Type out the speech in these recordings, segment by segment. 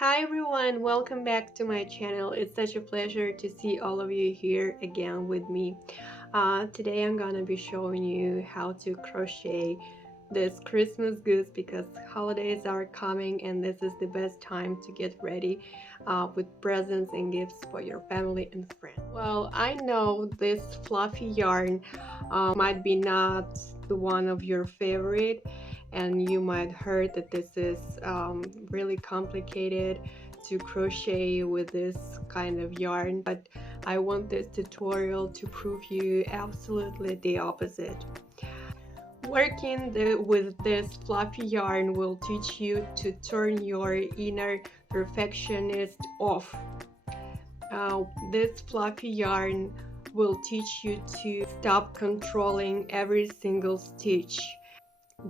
Hi everyone, welcome back to my channel. It's such a pleasure to see all of you here again with me. Today I'm gonna be showing you how to crochet this Christmas goose because holidays are coming and this is the best time to get ready with presents and gifts for your family and friends. Well, I know this fluffy yarn might be not the one of your favorite, and you might heard that this is really complicated to crochet with this kind of yarn, but I want this tutorial to prove you absolutely the opposite. Working with this fluffy yarn will teach you to turn your inner perfectionist off. This fluffy yarn will teach you to stop controlling every single stitch.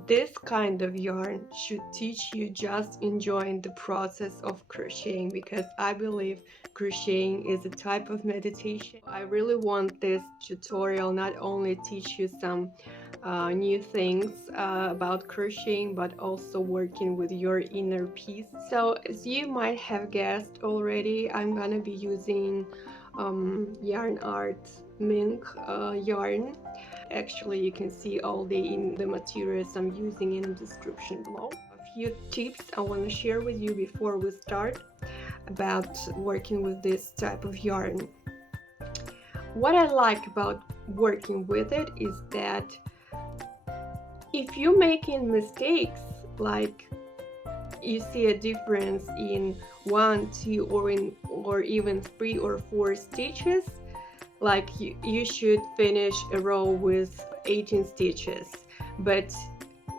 This kind of yarn should teach you just enjoying the process of crocheting, because I believe crocheting is a type of meditation. I really want this tutorial not only teach you some new things about crocheting, but also working with your inner peace. So as you might have guessed already, I'm gonna be using YarnArt Mink yarn. Actually, you can see all the materials I'm using in the description below. A few tips I want to share with you before we start about working with this type of yarn. What I like about working with it is that if you're making mistakes, like you see a difference in 1, 2, or even 3 or 4 stitches, like you should finish a row with 18 stitches, but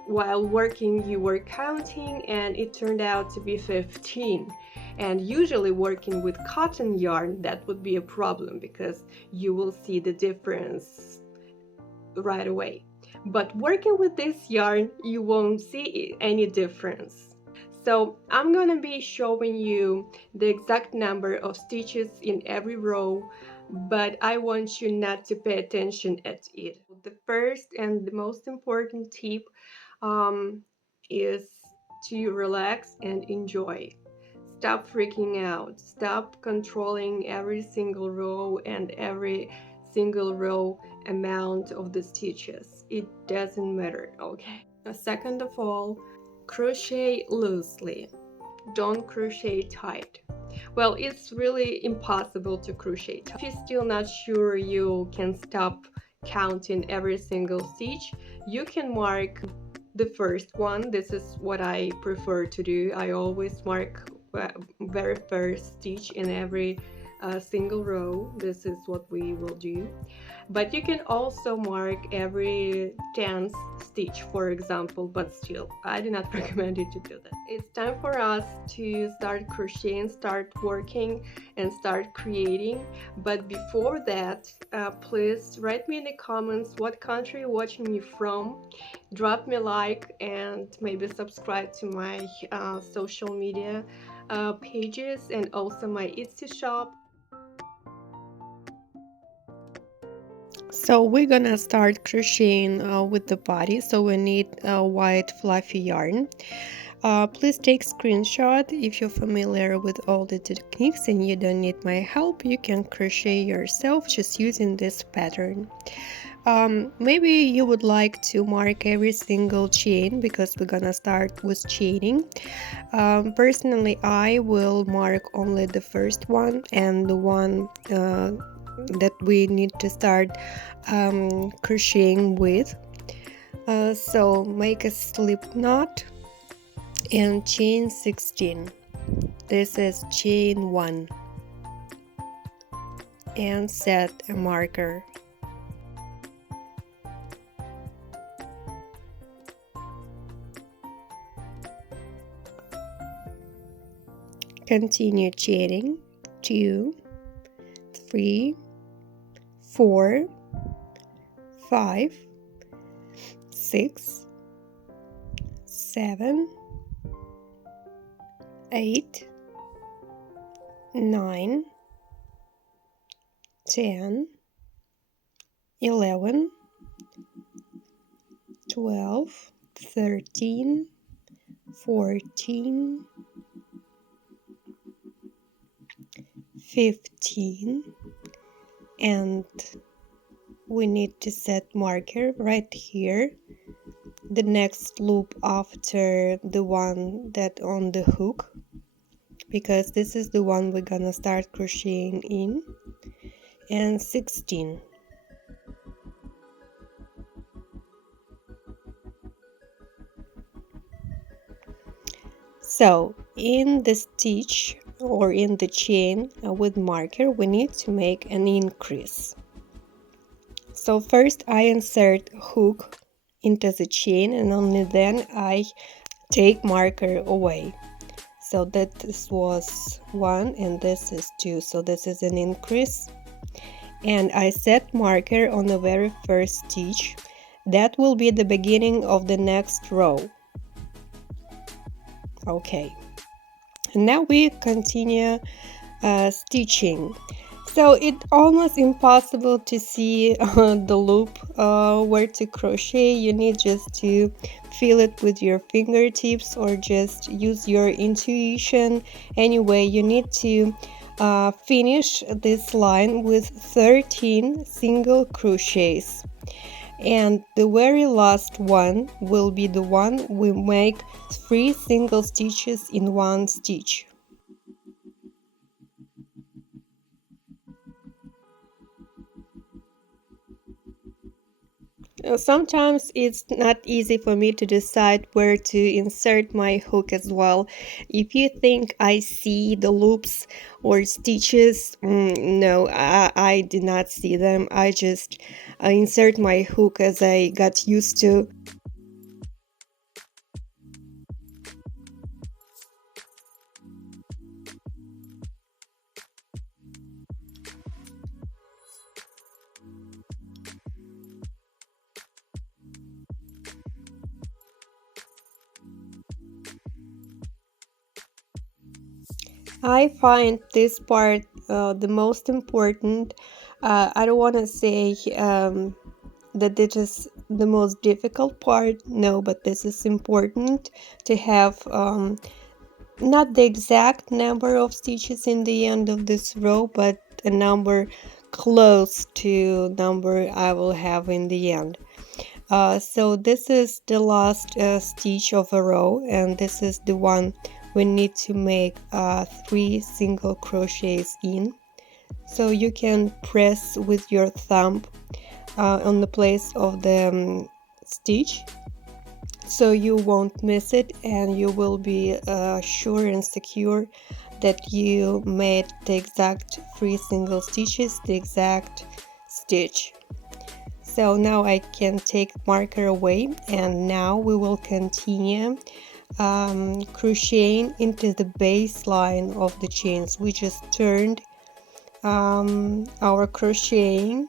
while working you were counting and it turned out to be 15. And usually working with cotton yarn, that would be a problem because you will see the difference right away. But working with this yarn, you won't see any difference. So I'm gonna be showing you the exact number of stitches in every row, but I want you not to pay attention at it. The first and the most important tip is to relax and enjoy. Stop freaking out. Stop controlling every single row and every single row amount of the stitches. It doesn't matter, okay? Second of all, crochet loosely. Don't crochet tight. Well, it's really impossible to crochet tight. If you're still not sure you can stop counting every single stitch, you can mark the first one. This is what I prefer to do. I always mark very first stitch in every single row. This is what we will do. But you can also mark every 10th stitch, for example, but still I do not recommend you to do that. It's time for us to start crocheting, start working, and start creating. But before that, please write me in the comments what country you're watching me from. Drop me a like and maybe subscribe to my social media pages and also my Etsy shop. So we're gonna start crocheting with the body, so we need white fluffy yarn. Please take screenshot if you're familiar with all the techniques and you don't need my help. You can crochet yourself just using this pattern. Maybe you would like to mark every single chain because we're gonna start with chaining. Personally, I will mark only the first one and the one that we need to start crocheting with. So make a slip knot and chain 16. This is chain 1, and set a marker. Continue chaining 2, 3, 4, 5, 6, 7, 8, 9, 10, 11, 12, 13, 14, 15, and we need to set marker right here, the next loop after the one that on the hook, because this is the one we're gonna start crocheting in, and 16. So in the stitch or in the chain with marker, we need to make an increase. So first I insert hook into the chain, and only then I take marker away. So that this was 1 and this is 2, so this is an increase. And I set marker on the very first stitch. That will be the beginning of the next row. Okay, and now we continue stitching. So it's almost impossible to see the loop where to crochet. You need just to feel it with your fingertips or just use your intuition. Anyway, you need to finish this line with 13 single crochets, and the very last one will be the one we make 3 single stitches in one stitch. Sometimes it's not easy for me to decide where to insert my hook as well. If you think I see the loops or stitches, no, I did not see them. I just insert my hook as I got used to. I find this part the most important. I don't want to say that this is the most difficult part, no, but this is important to have not the exact number of stitches in the end of this row, but a number close to number I will have in the end. So this is the last stitch of a row, and this is the one we need to make 3 single crochets in. So you can press with your thumb on the place of the stitch, so you won't miss it, and you will be sure and secure that you made the exact 3 single stitches, the exact stitch. So now I can take marker away, and now we will continue crocheting into the baseline of the chains. We just turned our crocheting,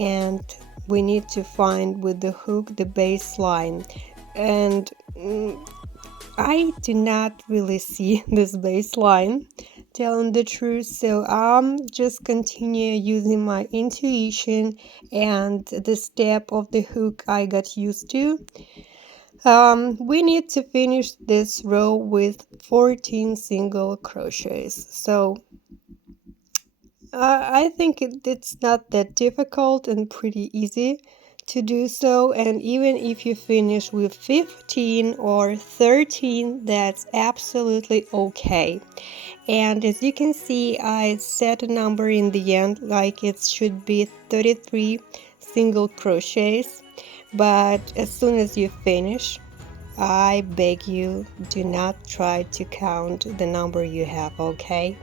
and we need to find with the hook the baseline, and I do not really see this baseline, telling the truth, so I'm just continue using my intuition and the step of the hook I got used to. We need to finish this row with 14 single crochets, so I think it's not that difficult and pretty easy to do so. And even if you finish with 15 or 13, that's absolutely okay. And as you can see, I set a number in the end, like it should be 33 single crochets, but as soon as you finish, I beg you, do not try to count the number you have, okay?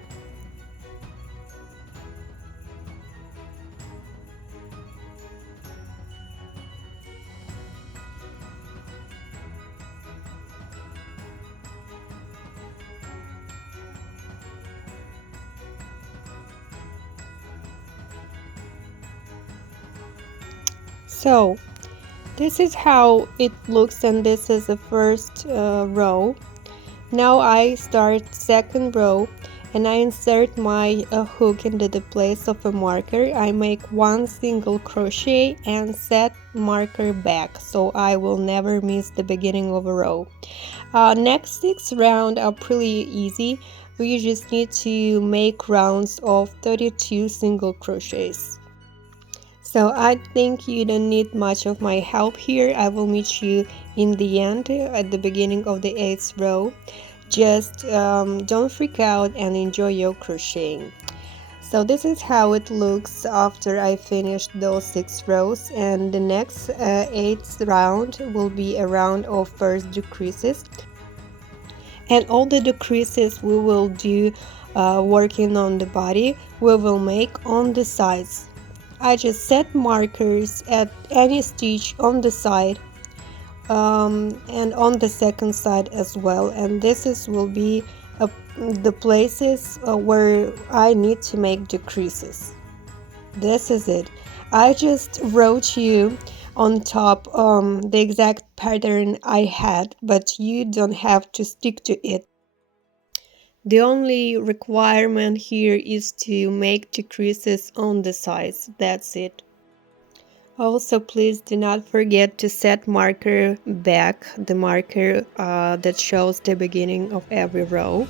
So this is how it looks, and this is the first row. Now I start second row, and I insert my hook into the place of a marker. I make one single crochet and set marker back, so I will never miss the beginning of a row. Next 6 rounds are pretty easy. We just need to make rounds of 32 single crochets. So I think you don't need much of my help here. I will meet you in the end at the beginning of the 8th row. Just don't freak out and enjoy your crocheting. So this is how it looks after I finish those 6 rows, and the next 8th round will be a round of first decreases, and all the decreases we will do working on the body we will make on the sides. I just set markers at any stitch on the side and on the second side as well, and will be the places where I need to make decreases. This is it. I just wrote you on top the exact pattern I had, but you don't have to stick to it. The only requirement here is to make decreases on the sides. That's it. Also, please do not forget to set marker back, the marker that shows the beginning of every row.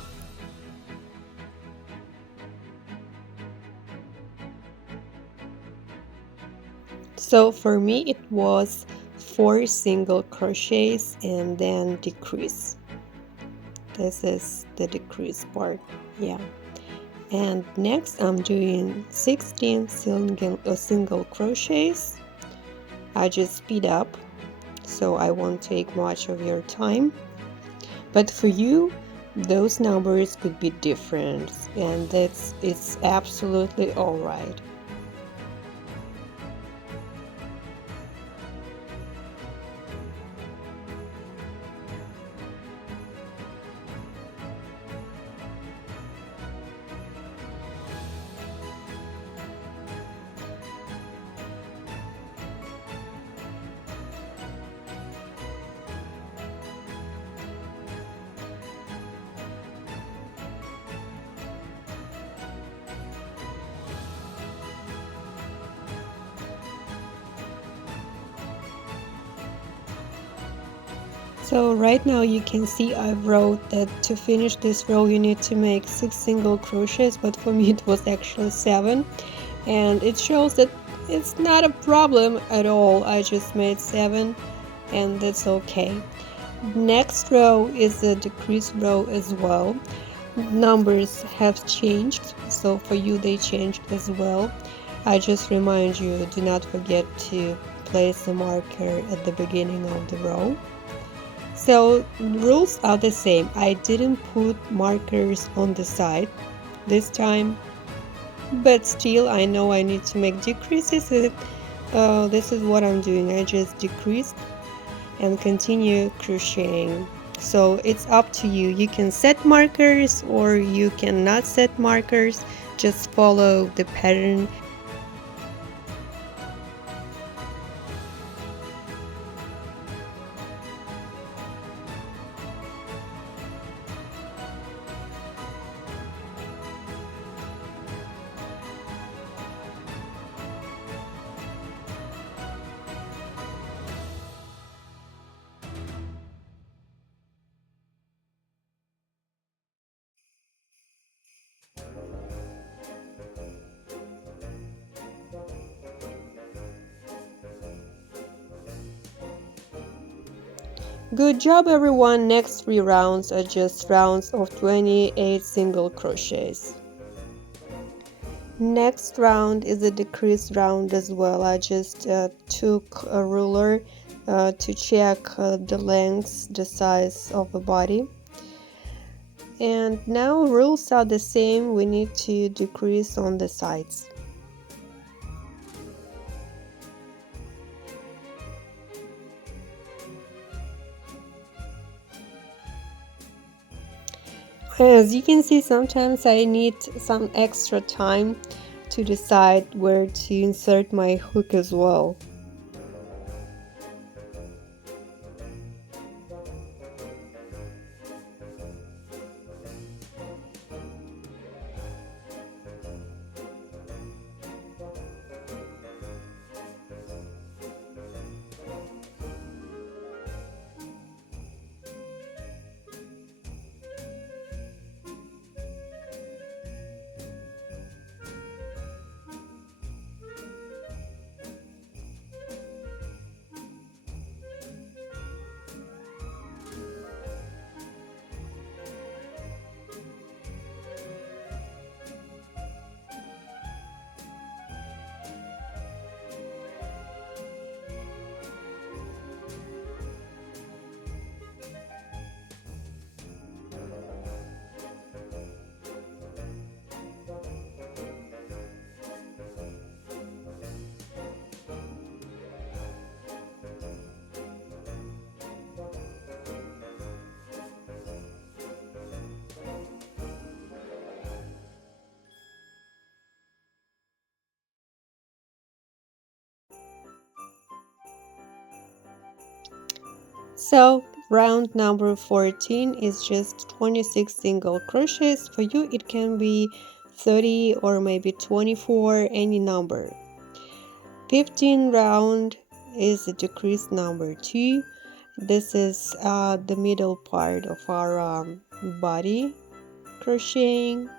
So for me it was 4 single crochets and then decrease. This is the decrease part, yeah. And next I'm doing 16 single crochets. I just speed up so I won't take much of your time, but for you those numbers could be different, and it's absolutely all right. So right now you can see I wrote that to finish this row you need to make 6 single crochets, but for me it was actually 7, and it shows that it's not a problem at all. I just made 7 and that's okay. Next row is a decrease row as well. Numbers have changed, so for you they changed as well. I just remind you, do not forget to place a marker at the beginning of the row. So rules are the same. I didn't put markers on the side this time, but still I know I need to make decreases. This is what I'm doing. I just decreased and continue crocheting. So it's up to you. You can set markers or you cannot set markers. Just follow the pattern. Good job everyone. Next 3 rounds are just rounds of 28 single crochets. Next round is a decrease round as well. I just took a ruler to check the length, the size of the body. And now rules are the same. We need to decrease on the sides. As you can see, sometimes I need some extra time to decide where to insert my hook as well. So round number 14 is just 26 single crochets. For you it can be 30 or maybe 24, any number. 15 round is a decrease number 2. This is the middle part of our body crocheting.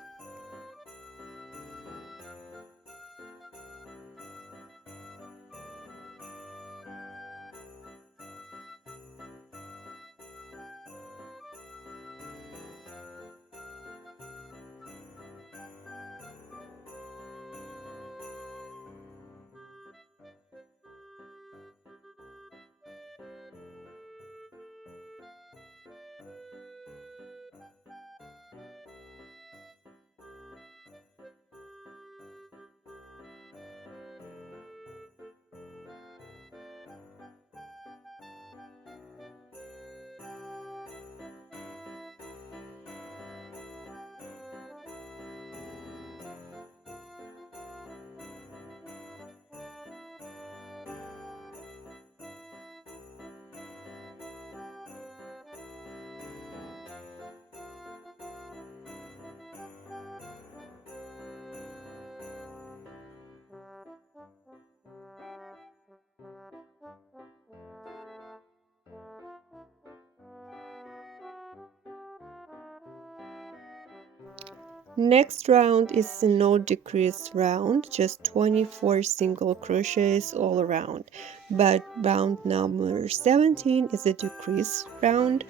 Next round is a no decrease round, just 24 single crochets all around. But round number 17 is a decrease round,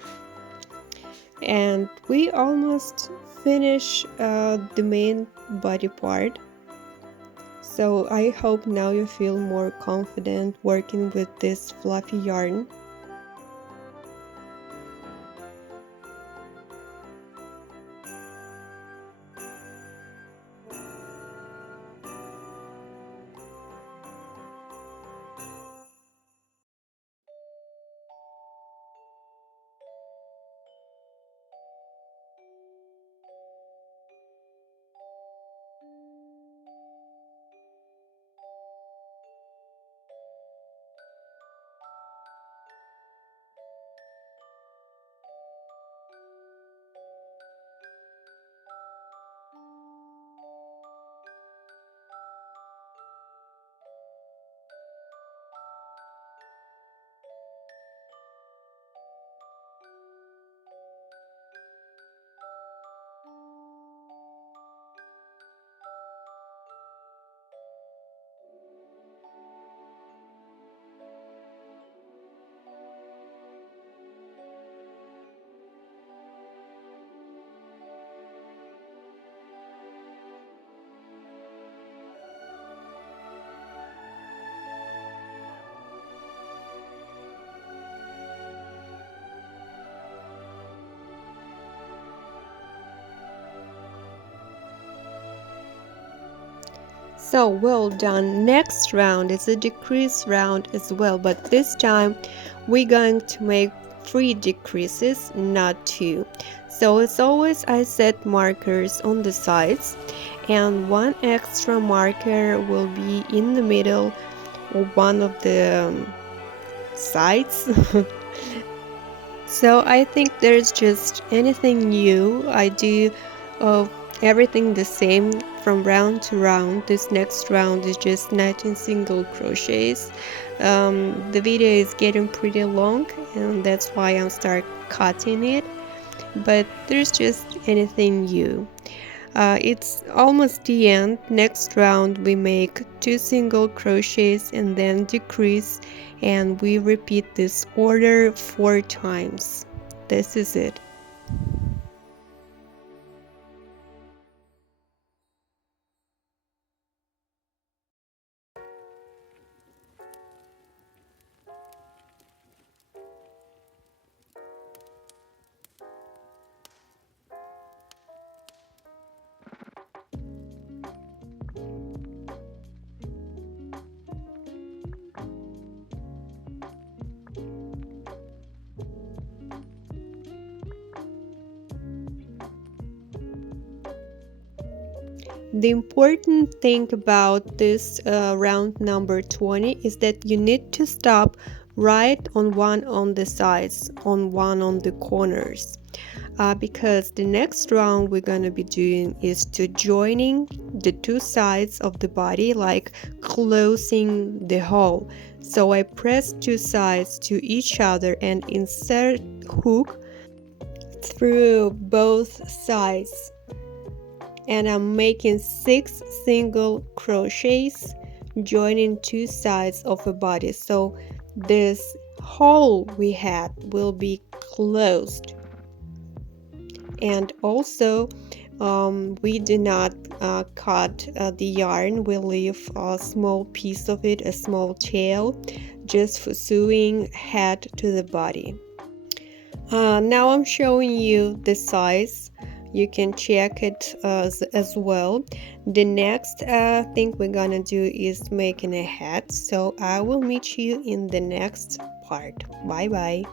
and we almost finish the main body part. So I hope now you feel more confident working with this fluffy yarn. So well done. Next round is a decrease round as well, but this time we're going to make 3 decreases, not 2. So as always, I set markers on the sides, and 1 extra marker will be in the middle or one of the sides. So I think there's just anything new. I do everything the same from round to round. This next round is just 19 single crochets. The video is getting pretty long, and that's why I'm start cutting it, but there's just anything new. It's almost the end. Next round we make 2 single crochets and then decrease, and we repeat this order 4 times. This is it. The important thing about this round number 20 is that you need to stop right on one on the sides, on one on the corners, because the next round we're going to be doing is to joining the two sides of the body, like closing the hole. So I press two sides to each other and insert hook through both sides, and I'm making 6 single crochets joining two sides of a body, so this hole we had will be closed. And also we do not cut the yarn, we leave a small piece of it, a small tail, just for sewing head to the body. Now I'm showing you the size. You can check it as well. The next thing we're gonna do is making a hat, so I will meet you in the next part. Bye bye.